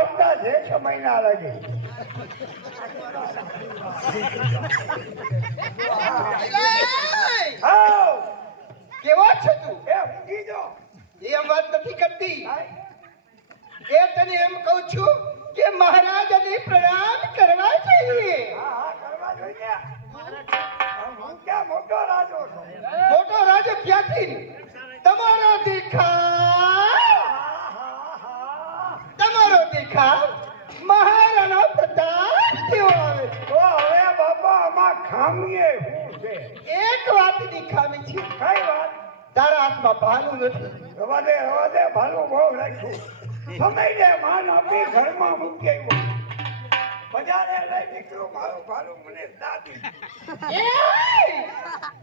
આવતા 6 મહિના લાગે. કેવો છે તું? એ ઊંઘી જો. એમ વાત નથી કરતી. એ તને એમ કહું છું કે મહારાજને પ્રણામ કરવા જોઈએ. હા કરવા જોઈએ. હું ક્યાં મોટો રાજો છું. મોટો રાજો ક્યાંથી? તમારો દેખાવ મહારાણા પ્રતાપ જેવો આવે. તો હવે બાપા આમાં ખામીએ શું છે? એક વાતની ખામી છે. કઈ વાત? તારા હાથમાં ભાલું નથી. રવા દે ભાલું બહુ રાખ્યું. સમય ને માન આપી ઘરમાં મૂકી આવ્યો. બજારે લઈ નીકળ્યું મારું ભાલું મને દાદી.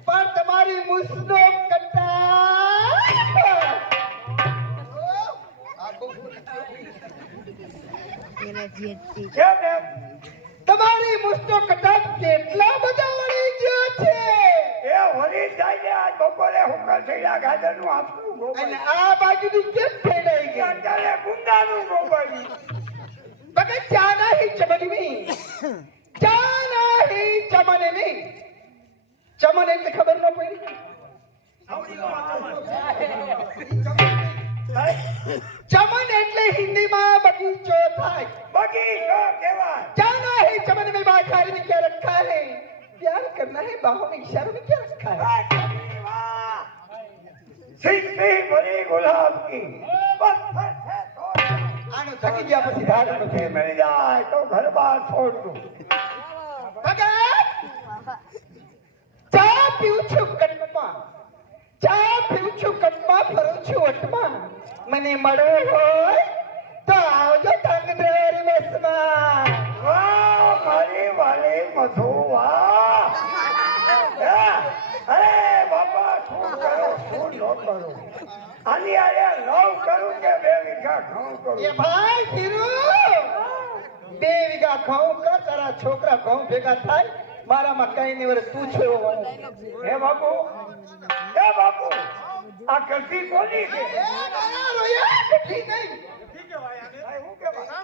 પણ તમારી મુસનો તમારી મુસનો કટાપ કેટલા બધા વળી ગયો છે. એ વળી જાય ને આજ બપોરે હુકર થયા ગાજરનું આંસુ અને આ બાજુની કેમ ફેડાઈ ગઈ? અત્યારે ગુંદાનું ગોબાયું. મગર ચા નહીં ચમન में ચમન એટલે ખબર ન પડી. ચમન એટલે હિન્દીમાં બગીચો થાય. બગીચો કહેવાય. जाना है चमन में बाजार में क्या रखा है, प्यार करना है बाहों में इशारों में क्या रखा है. सिक्की भरी गुलाब की पत्थर से तोड़. આનો થકી ગયા પછી ધાડ मुझे मिल जाए तो घर बार छोड़ दूं. ભગત ચા પીઉં છું કટમાં, ચા પીઉં છું કટમાં, ફરું છું વટમાં. મને મળવું હોય તો આવજો તંગધર વસમાં. વાહ મારી વાલી મધુ વાહ. અરે બાપા શું કરો શું ન કરો. આની આરે લવ કરું કે 2 વીઘા ઘઉં કરું. એ ભાઈ ધીરુ 2 વીઘા ઘઉં કર, તારા છોકરા ઘઉં ભેગા થાય. મારામાં કઈ નહીં વરે તું છો એવો હું. હે બાપુ આ કરતી કોની છે? કઠી નહીં. ભાઈ હું કહેવાય?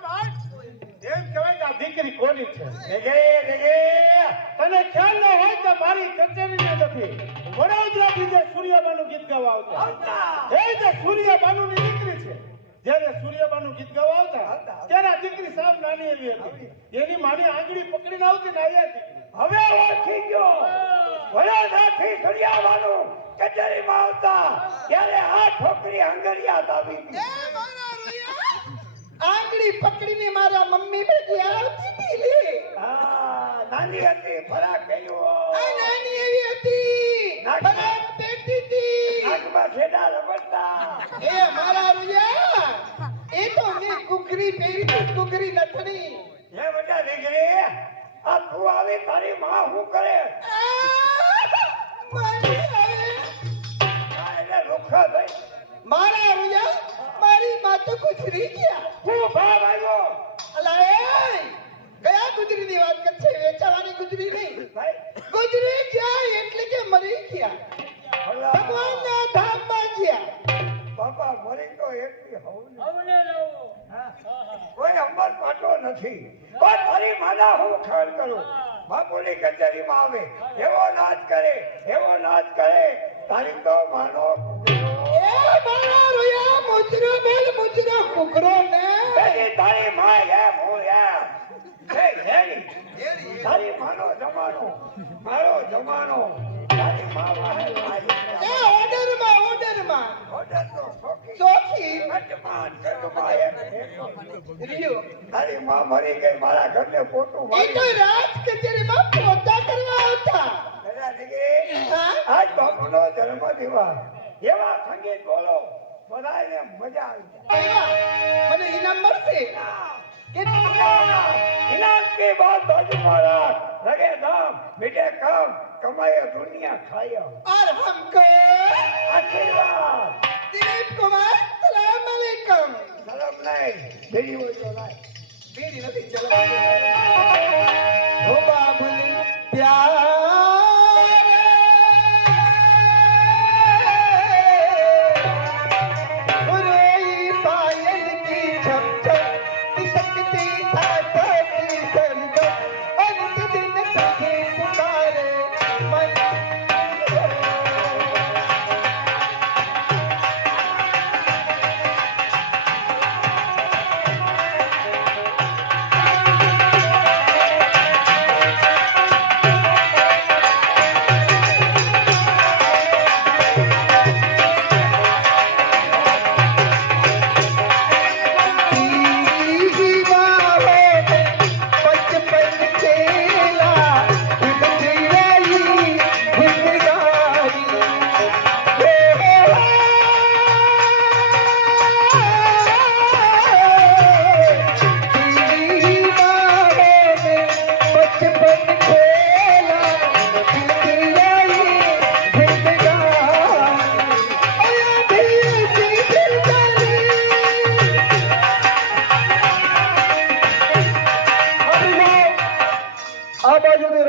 એમ કહેવાય કે આ દીકરી કોની છે. દેજે તને ખ્યાલ ન હોય તો મારી કચેરીને નથી વડોદરાથી જે સૂર્યબાનું ગીત ગાવા આવતા એ જે સૂર્યબાનુની દીકરી છે. જ્યારે સૂર્યબાનું ગીત ગાવા આવતા ત્યારે આ દીકરી સાવ નાની એવી હતી. એની માની આંગળી પકડીને આવતી ને આવ્યા દીકરી. હવે ઓળખી ગયો. વડોદરાથી સૂર્યાબાનું કચેરીમાં આવતા ત્યારે આ છોકરી હંગરિયા દાબી હતી. આંગળી પકડીને મારા મમ્મી ભેગી આવતી હતી લે. હા નાની હતી ફરાક ગયું. આ નાની એવી હતી, ફરાક પહેરતી હતી. નાકમાં છેડા રબડતા. એ મારા રૂયા એ તો મેં કુકરી પહેરી હતી, કુકરી નથણી. હે બેટા દીકરી આ તું આવી તારી માં શું કરે? એટલે લુખા થઈ. મારા રૂયા મારી માં તો ગુજરી ગયા. હું ભાવ આવ્યો. અલા એ કયા ગુજરીની વાત કરશે? વેચાવાની ગુજરી નહીં, ભાઈ ગુજરી ગયા એટલે કે મરી ગયા, ભગવાનના ધામમાં ગયા. બાપા મરી તો એટલી કોઈ અંબર પાટો નથી. પણ તારી માના હું ખ્યાલ કરું. બાપુની કચેરીમાં આવે એવો નાચ કરે તારી તો માનો એ મારા રૂયા મુજરો બોલ મુજરો કુકરો ને. તારી માં એમ હું એમ. તારી માનો જમાનો મારો જમાનો. તારી માં વાહે એ ઓર્ડરમાં ઓર્ડર તો સોખી અજમાન કદમાં એક રહ્યો. તારી માં મરી ગઈ મારા ઘરને પોતું એ મારી. તો રાજ કચેરીમાં પોતા કરવા આવતા. હા? આજ બાપુનો જન્મદિવસ. એવા સંગીત બોલો બધાને મજા આવી જાય. મને ઇનામ મળશે. इनाम के बाद बाजू महाराज लगे दाम बेटे कम कमाए दुनिया खाया और हमको आशीर्वाद. दिलीप कुमार सलाम अलैकुम. सलाम नहीं देरी हो तो नहीं. बीड़ी नहीं चला हो बाबुली प्यार रोई पायल की छप छप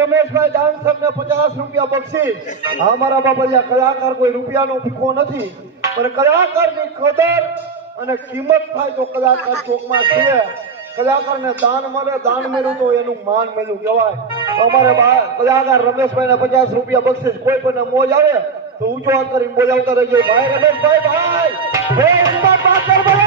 રમેશભાઈ ડાન્સર ને 50 રૂપિયા બક્ષીસ. હા મારા બાબલિયા, કલાકાર કોઈ રૂપિયાનો ભીખો નથી, પણ કલાકારની કદર અને કિંમત થાય તો કલાકાર ચોકમાં છે. કલાકારને દાન મળે, દાન મળ્યું તો એનું માન મળ્યું કહેવાય. અમારે કલાકાર રમેશભાઈને 50 રૂપિયા બક્ષીસ. કોઈ પણ મોજ આવે તો ઊંચો હાથ કરીને બોલાવતા રહેજો. ભાઈ રમેશભાઈ, ભાઈ હે ઉમર પાછળ બોલો.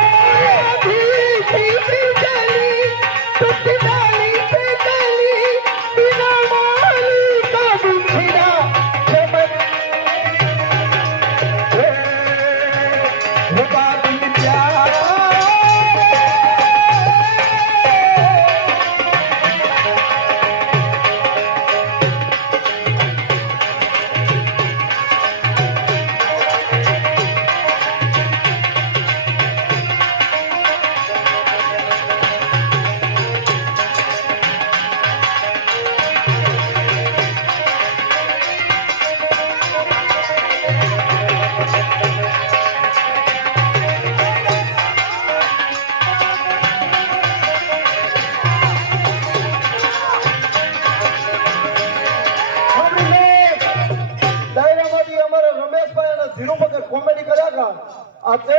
કોમેડી કર્યા હતા. આ તે